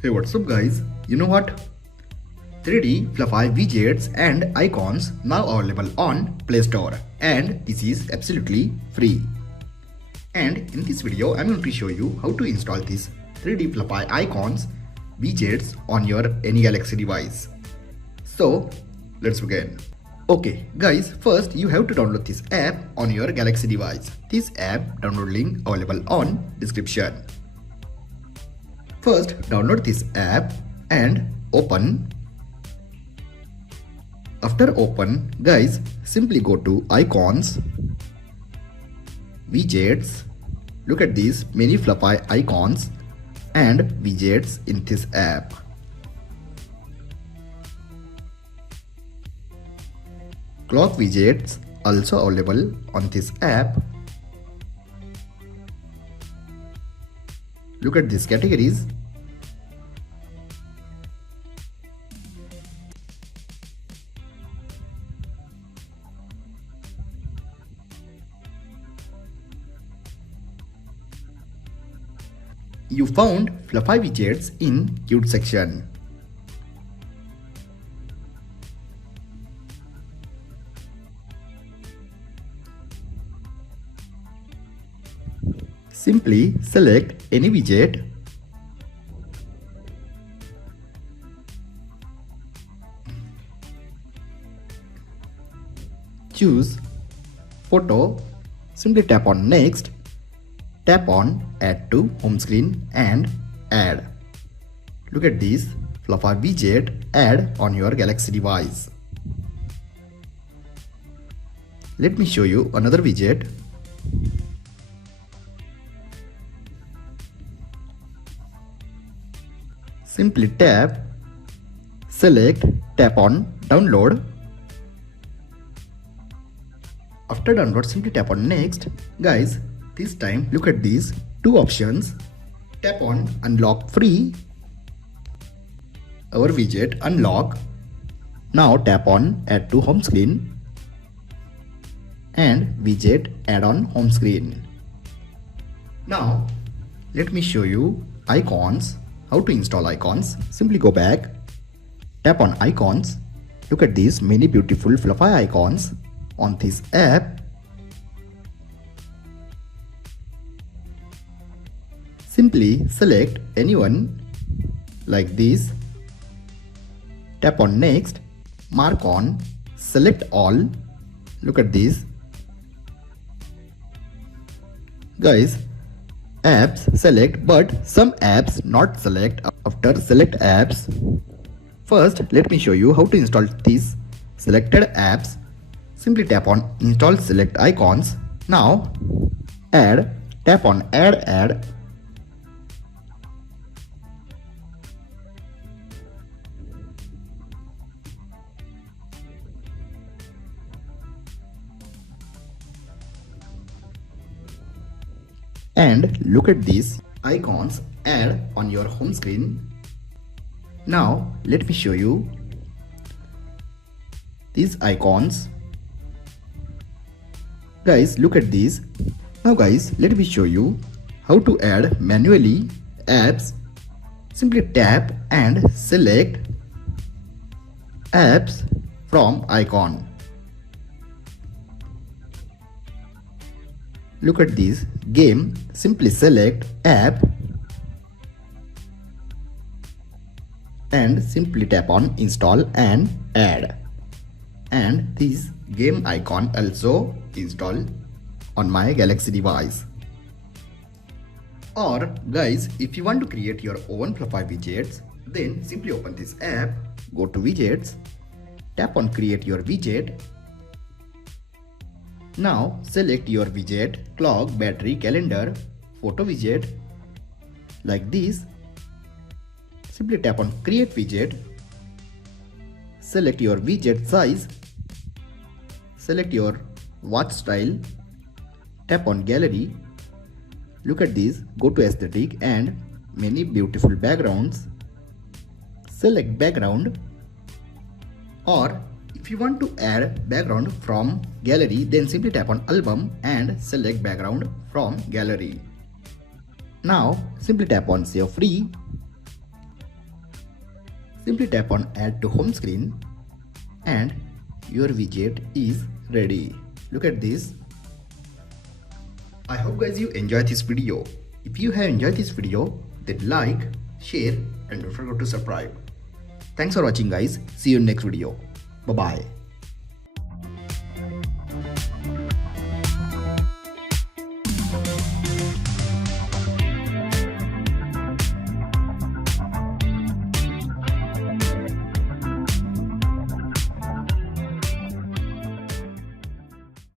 Hey, what's up guys? You know what? 3D fluffy widgets and icons now available on Play Store, and this is absolutely free. And in this video I'm going to show you how to install these 3D fluffy icons widgets on your any Galaxy device. So let's begin. Okay guys, first you have to download this app on your Galaxy device. This app download link available on description. First, download this app and open. After open, guys, simply go to icons, widgets. Look at these many fluffy icons and widgets in this app. Clock widgets also available on this app. Look at these categories. You found fluffy widgets in cute section. Simply select any widget. Choose photo. Simply tap on next. Tap on add to home screen and add. Look at this fluffy widget add on your Galaxy device. Let me show you another widget. Simply tap, select, tap on download. After download, simply tap on next. Guys, this time look at these two options. Tap on unlock free. Our widget unlock. Now tap on add to home screen and widget add on home screen. Now let me show you icons. How to install icons? Simply go back, tap on icons. Look at these many beautiful fluffy icons on this app. Simply select anyone like this. Tap on next, mark on, select all. Look at this. Guys, apps select, but some apps not select. After select apps, first let me show you how to install these selected apps. Simply tap on install select icons. Now add, tap on add. And look at these icons add on your home screen. Now let me show you these icons. Guys, look at these. Now guys, let me show you how to add manually apps. Simply tap and select apps from icon. Look at this game. Simply select app and simply tap on install and add. And this game icon also install on my Galaxy device. Or guys, if you want to create your own fluffy widgets, then simply open this app, go to widgets, tap on create your widget. Now select your widget, clock, battery, calendar, photo widget like this. Simply tap on create widget. Select your widget size. Select your watch style. Tap on gallery. Look at this, go to aesthetic and many beautiful backgrounds. Select background. Or if you want to add background from gallery, then simply tap on album and select background from gallery. Now simply tap on save free. Simply tap on add to home screen and your widget is ready. Look at this. I hope guys you enjoyed this video. If you have enjoyed this video, then like, share and don't forget to subscribe. Thanks for watching guys. See you in next video. Bye bye.